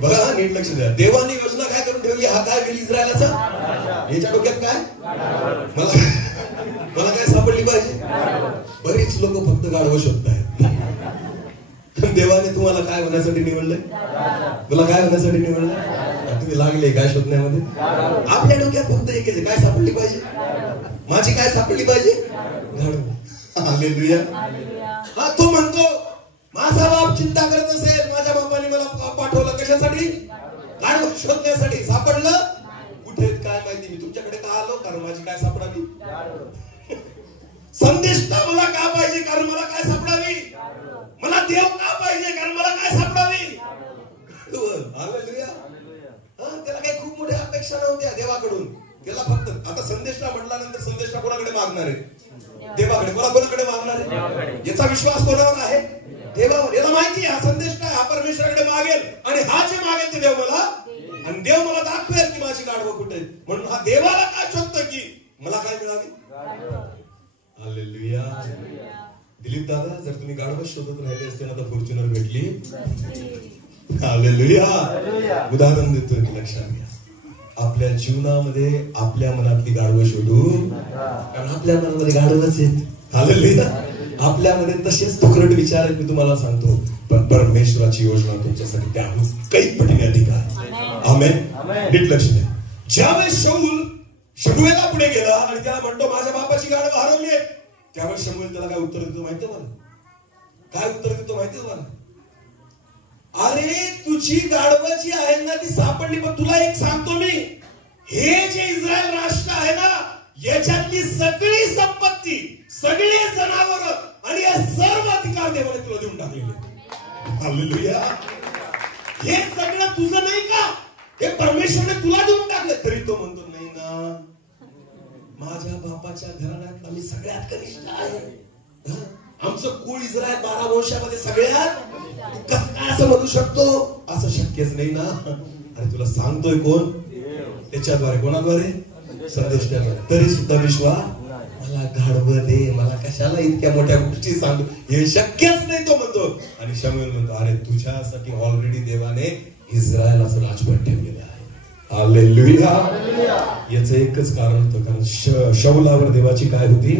बघा, नीट लक्ष द्या. देवाने योजना काय करून ठेवली? हा काय गेली इस्रायलाचा? याच्या डोक्यात काय? मला काय सापडली पाहिजे? बरीच लोक फक्त गाढवं शोधतायत. देवाने तुम्हाला काय होण्यासाठी निवडलंय? तुला काय होण्यासाठी निवडलंय? तुम्ही लागले काय शोधण्यामध्ये? आपल्या डोक्यात फक्त एकच आहे, काय सापडली पाहिजे? माझी काय सापडली पाहिजे? हालेलुया. हा, तो म्हणतो माझा बाप चिंता करत असेल, माझ्या बापाने मला पाठवलं कशासाठी? गाढवं शोधण्यासाठी. सापडलं कुठे काय माहिती? मी तुमच्याकडे का आलो? कारण माझी काय सापडावी? संदेश मला का पाहिजे? कारण मला काय सापडावी? मला देव का पाहिजे? कारण मला काय सापडावी? हालेलुया. त्याला काही खूप मोठ्या अपेक्षा नव्हत्या देवाकडून. त्याला फक्त आता संदेशला म्हटल्यानंतर संदेशला कोणाकडे मागणार आहे? देवाकडे. मला कोणाकडे मागणार आहे? याचा विश्वास कोणावर आहे? देवावर. याला माहिती आहे हा संदेश काय? हा परमेश्वराकडे मागेल आणि हा जे मागेल ते देव मला, आणि देव मला दाखवेल की माझी गाढवं कुठे. म्हणून हा देवाला काय शोधतोय की मला काय मिळावी? हालेलुया. दिलीप दादा, जर तुम्ही गाढवं शोधत राहिले असते ना तर फॉर्च्युनर भेटली. हालेलुया. उदाहरण देतोय, लक्षात घ्या. आपल्या जीवनामध्ये आपल्या मनातली गाढवं शोधू, कारण आपल्या मनामध्ये गाढवच आहेत. हालेलुया. आपल्यामध्ये तसेच तुकडे विचार आहेत. मी तुम्हाला सांगतो, पण परमेश्वराची योजना तुमच्यासाठी त्याहून काही पटीने अधिक आहे. आमेन. नीट लक्ष द्या. ज्यावेळेस शौल शमूएला पुढे गेला आणि त्याला म्हणतो माझ्या बापाची गाढवं हरवली आहेत, त्यावेळेस शमूएल त्याला काय उत्तर देतो माहिती मला? काय उत्तर देतो माहिती मला? अरे तुझी गाढवं जी आहे ना ती सापडली, पण तुला एक सांगतो मी, हे जे इस्रायल राष्ट्र आहे ना याच्यातली सगळी संपत्ती, सगळे जनावर आणि या सर्व अधिकार देवाने तुला देऊन टाकलेले. हालेलुया. हे सगळं तुझं नाही का? हे परमेश्वरने तुला देऊन टाकलं. तरी तो म्हणतो नाही ना, माझ्या बापाच्या घराण्यात आम्ही सगळ्यात कनिष्ठ आहे. आमचं कुळ इस्रायल 12 वंशामध्ये सगळ्यात. कसं काय असं म्हणू शकतो? असं शक्यच नाही ना. आणि तुला सांगतोय कोण? त्याच्याद्वारे. कोणाद्वारे? संदेशाद्वारे. तरी सुद्धा विश्वास मला गाढव दे, मला कशाला इतक्या मोठ्या गोष्टी सांगू, हे शक्यच नाही तो म्हणतो. आणि शमूएल म्हणतो अरे तुझ्यासाठी ऑलरेडी देवाने इस्रायलाचं राजपट ठेवलेलं आहे. हालेलुया. याचं एकच कारण होतं, कारण शाऊलावर देवाची काय होती?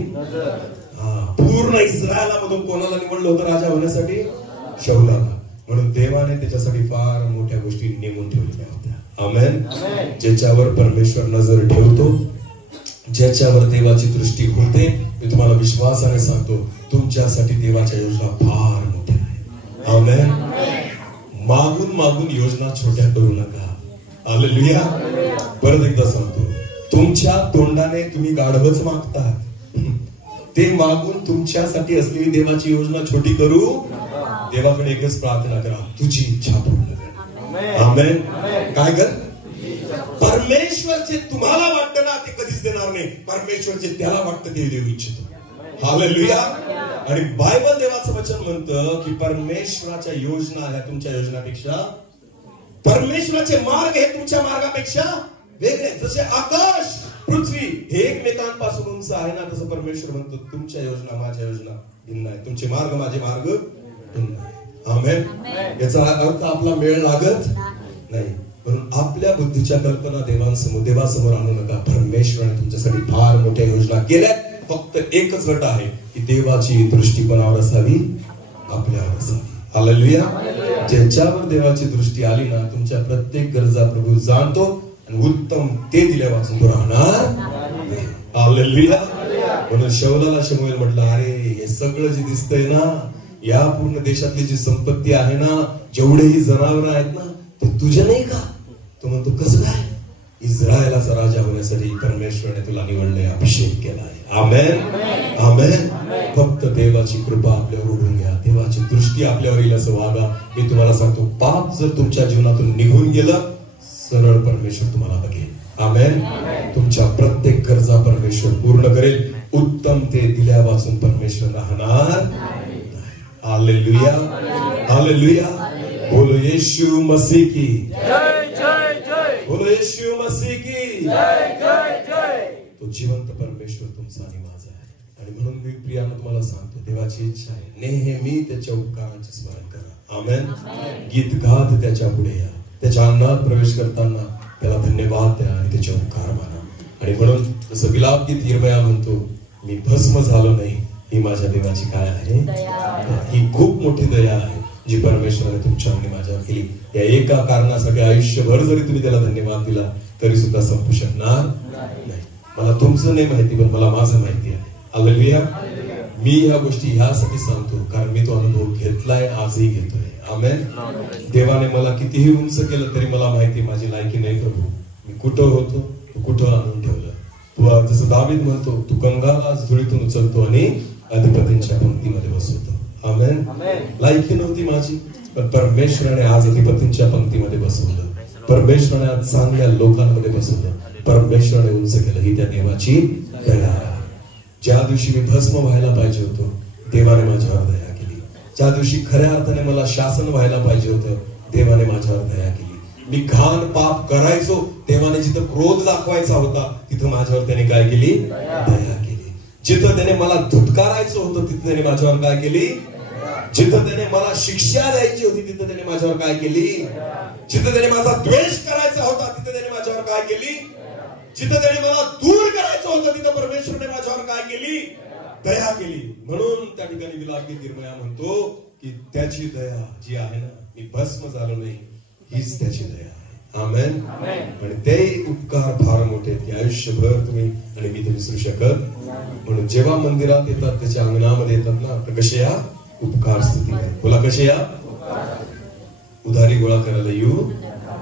पूर्ण इस्रायलामधून कोणाला निवडलं होतं राजा होण्यासाठी? शाऊलाला. म्हणून देवाने त्याच्यासाठी फार मोठ्या गोष्टी नेमून ठेवलेल्या होत्या. आमेन. ज्याच्यावर परमेश्वर नजर ठेवतो, ज्याच्यावर देवाची दृष्टी होते, मी तुम्हाला विश्वासाने सांगतो तुमच्यासाठी देवाच्या योजना फार मोठ्या आहेत. आमेन. मागून मागून योजना छोट्या करू नका. हालेलुया. परत एकदा सांगतो, तुमच्या तोंडाने तुम्ही गाढवच मागता, ते मागून तुमच्यासाठी असलेली देवाची योजना छोटी करू. देवाकडे एकच प्रार्थना करा, तुझी इच्छा पूर्ण कर. आमेन. काय कर? परमेश्वर जे तुम्हाला वाटतं ना ते कधीच देणार नाही. परमेश्वर जे त्याला वाटतं ते देऊ इच्छितो. हालेलुया. आणि बायबल देवाचं वचन म्हणतं की परमेश्वराच्या योजना ह्या तुमच्या योजनापेक्षा, परमेश्वराचे मार्ग हे तुमच्या मार्गापेक्षा वेगळे. जसे आकाश पृथ्वी हे एकमेकांपासून उंच आहे ना, तसं परमेश्वर म्हणतो तुमच्या योजना माझ्या योजना भिन्न आहे, तुमचे मार्ग माझे मार्ग भिन्न आहे. आमेन. याचा अर्थ आपला मेळ लागत नाही. म्हणून आपल्या बुद्धीच्या कल्पना देवासमोर आणू नका. परमेश्वराने तुमच्यासाठी फार मोठ्या योजना केल्या. फक्त एकच गट आहे की देवाची दृष्टी कोणावर असावी? आपल्यावर असावी. हालेलुया. ज्याच्यावर देवाची दृष्टी आली ना, तुमच्या प्रत्येक गरजा प्रभू जाणतो आणि उत्तम ते दिल्या वाचून तो राहणार. हालेलुया. म्हणून शाऊलाला शमूएल म्हटलं अरे हे सगळं जे दिसतंय ना, या पूर्ण देशातली जी संपत्ती आहे ना, जेवढेही जनावर आहेत ना, ते तुझे नाही का? तो म्हणतो कसं काय? इस्रायलाचा राजा होण्यासाठी परमेश्वराने तुला निवडलंय, अभिषेक केलाय. आमेन. आमेन. फक्त देवाची कृपा आपल्यावर ओढून घ्या, देवाची दृष्टी आपल्यावर येईल असं वागा. मी तुम्हाला सांगतो, पाप जर तुमच्या जीवनातून निघून गेलं, सरळ परमेश्वर तुम्हाला बघेल. आमेन. तुमच्या प्रत्येक गरजा परमेश्वर पूर्ण करेल. उत्तम ते दिल्या वाचून परमेश्वर राहणार. हालेलुया. हालेलुया. बोलो यीशु मसीह की जय जय जय. बोलो यीशु मसीह की जय जय जय. तो जिवंत परमेश्वर तुमचा आणि माझा आहे. आणि म्हणून मी प्रियानं तुम्हाला सांगतो, देवाची इच्छा आहे नेहमी त्याच्या उपकारांचे स्मरण करा. आमेन. गीत गात त्याच्या पुढे या, त्याच्या अंगणात प्रवेश करताना त्याला धन्यवाद द्या आणि त्याचे उपकार माना. आणि म्हणून जसं विलाप गीत यिर्मया म्हणतो, मी भस्म झालो नाही, ही माझ्या देवाची काय आहे? ही खूप मोठी दया आहे जी परमेश्वराने तुमच्या आणि माझ्यावर केली. या एका कारणासाठी आयुष्यभर जरी तुम्ही त्याला धन्यवाद दिला तरी सुद्धा संपू शकणार नाही. मला तुमचं नाही माहिती, पण मला माझं माहिती आहे. हालेलुया. मी ह्या गोष्टी ह्यासाठी सांगतो कारण मी तो अनुभव घेतलाय, आजही घेतोय. आमेन. देवाने मला कितीही उंच केलं तरी मला माहिती माझी लायकी नाही प्रभू. मी कुठं होतो, कुठं आणून ठेवलं. तू जसं दावीद म्हणतो, तू कंगाला धुळीतून उचलतो आणि अधिपतींच्या पंक्तीमध्ये बसवतो. आमेन. लायकी नव्हती माझी, पण परमेश्वराने आज अधिपतींच्या पंक्तीमध्ये बसवलं. परमेश्वराने आज चांगल्या लोकांमध्ये बसवलं. परमेश्वराने उंच केलं. ही त्या देवाची दया. ज्या दिवशी मी भस्म व्हायला पाहिजे होतो, देवाने माझ्यावर दया केली. ज्या दिवशी खऱ्या अर्थाने मला शासन व्हायला पाहिजे होतं, देवाने माझ्यावर दया केली. मी घाण पाप करायचो, देवाने जिथं क्रोध दाखवायचा होता तिथं माझ्यावर त्याने काय केली? दया केली. जिथं त्याने मला धुतकारायचं होतं तिथं त्याने माझ्यावर काय केली? जिथं त्याने मला शिक्षा द्यायची होती तिथं त्याने माझ्यावर काय केली? जिथं त्याने माझा द्वेष करायचा होता तिथं त्याने माझ्यावर काय केली? जिथं त्याने मला दूर करायचं होतं तिथं परमेश्वरने माझ्यावर काय केली? दया केली. म्हणून त्या ठिकाणी विलाप गीत यिर्मया म्हणतो की त्याची दया जी आहे ना, मी भस्म झालो नाही, हीच त्याची दया आहे. आमेन. आणि ते उपकार फार मोठे आहेत की आयुष्यभर तुम्ही आणि मी ते विसरू शकत. म्हणून जेव्हा मंदिरात येतात, त्याच्या अंगणामध्ये येतात ना, तर कसे या? उपकार स्तुती करा. बोला कसे या? उधारी गोळा करायला येऊ नका.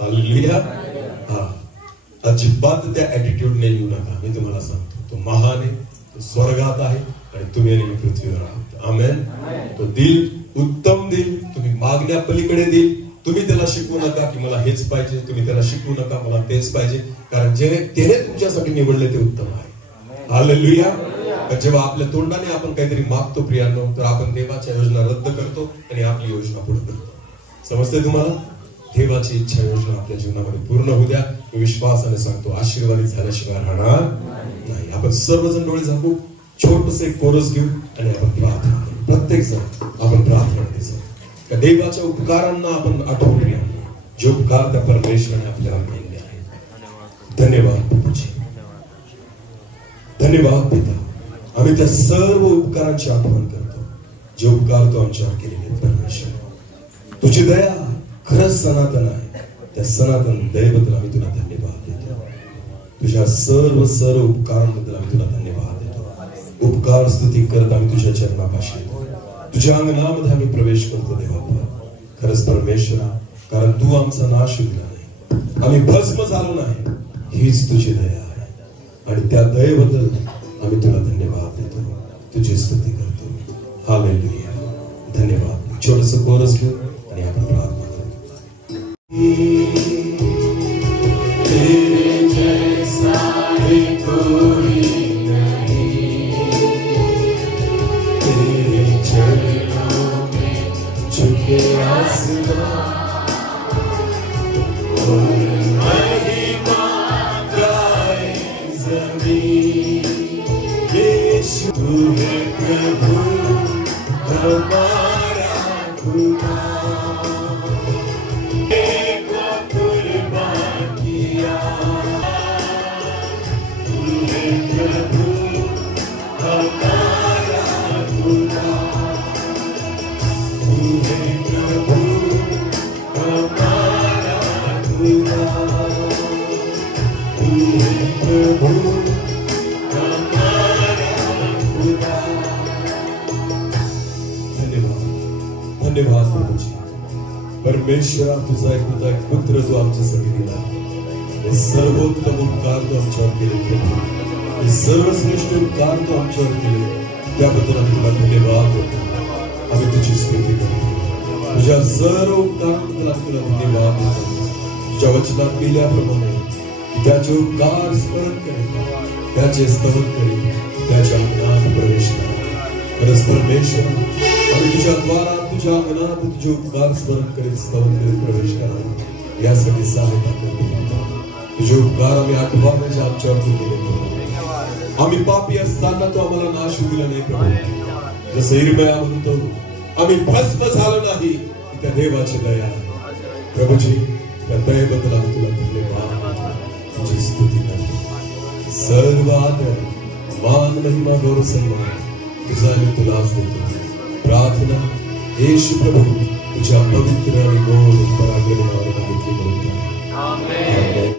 हालेलुया. हा, अजिबात त्या ऍटिट्यूडने येऊ नका. मी तुम्हाला सांगतो, तो महान आहे, तो स्वर्गात आहे आणि तुम्ही आणि मी पृथ्वीवर आहोत. आमेन. तो दिल उत्तम दिल, तुम्ही मागण्या पलीकडे दिल. तुम्ही त्याला शिकवू नका की मला हेच पाहिजे, तुम्ही त्याला शिकवू नका मला तेच पाहिजे, कारण जे त्याने तुमच्यासाठी निवडले ते उत्तम आहे. हालेलुया. जेव्हा आपल्या तोंडाने आपण काहीतरी मागतो प्रियांनो, तर आपण देवाच्या योजना रद्द करतो आणि आपली योजना पुढे करतो. समजते तुम्हाला? देवाची इच्छा योजना आपल्या जीवनामध्ये पूर्ण होऊ द्या. मी विश्वासाने सांगतो आशीर्वादित झाल्याशिवाय राहणार नाही. आपण सर्वजण डोळे झाकू, छोटस एक कोरस घेऊ आणि आपण प्रार्थना करू. प्रत्येक जण आपण प्रार्थनेमध्ये जाऊ. त्या देवाच्या उपकारांना आपण आठवून घ्या, जे उपकार त्या परमेश्वराने आपल्याला केलेले आहेत. धन्यवाद प्रभूजी, धन्यवाद पिता. आम्ही त्या सर्व उपकारांची आठवण करतो, जे उपकार तू आमच्यावर केलेले आहेत. परमेश्वर, तुझी दया खरंच सनातन आहे. त्या सनातन दयेबद्दल आम्ही तुला धन्यवाद देतो. तुझ्या सर्व उपकारांबद्दल आम्ही तुला धन्यवाद देतो. उपकार स्तुती करत आम्ही तुझ्या चरणापाशी येतो. तुझ्या अंगणामध्ये आम्ही प्रवेश करतो देवा. खरंच परमेश्वरा, कारण तू आमचा नाश दिला नाही, आम्ही भस्म झालो नाही, हीच तुझी दया आहे. आणि त्या दयेबद्दल आम्ही तुला धन्यवाद देतो, तुझी स्तुती करतो. हालेलुया, धन्यवाद. छोटस कोरस घेऊ आणि आपण प्रार्थना करू. तेरे जैसा है कोई नहीं, तेरे चरणों में झुके आसमां, महिमा गाए ज़मीन. यीशु है प्रभु हमारा खुदा, को कुर्बान किया. तू है प्रभु हमारा खुदा, तू है प्रभु हमारा खुदा, तू है प्रभु हमारा खुदा. धन्यवाद प्रभूजी. परमेश्वरा, तुझा एक पुत्र जो आमच्यासाठी दिला, हे सर्वोत्तम उपकार तो आमच्यावर केले प्रभू. हे सर्वश्रेष्ठ उपकार तो आमच्यावर केले, त्याबद्दल आम्ही तुला धन्यवाद देतो. आम्ही तुझी स्तुती करतो. तुझ्या सर्व उपकारांबद्दल आम्ही तुला धन्यवाद देतो. तुझ्या वचनात लिहिल्याप्रमाणे त्याचे उपकार स्मरण करेल, त्याचे स्तवन करेल, त्याच्या अंगणात प्रवेश करेल. खरंच परमेश्वरा, आम्ही तुझ्या द्वारात, तुझ्या अंगणात तुझे उपकार स्मरण करीत स्तवन करीत प्रवेश करावा, यासाठी सहायता करतो. तुझे उपकार आम्ही आठवावे, जे आमच्यावर तू केले प्रभू. आम्ही पापी असताना तो आम्हाला नाश दिला नाही प्रभू. जसं इर्मया म्हणतो, आम्ही भस्म झालो नाही, त्या देवाची दया आहे प्रभूजी. त्या दयेबद्दल आम्ही तुला धन्यवाद, तुझी स्तुती करतो. सर्व आदर, मान, महिमा, गौरव, सन्मान तुझा आम्ही तुलाच देतो. प्रार्थना येशू प्रभू तुझ्या पवित्र आणि गोड पराक्रमावर मागितली म्हणून. आमेन.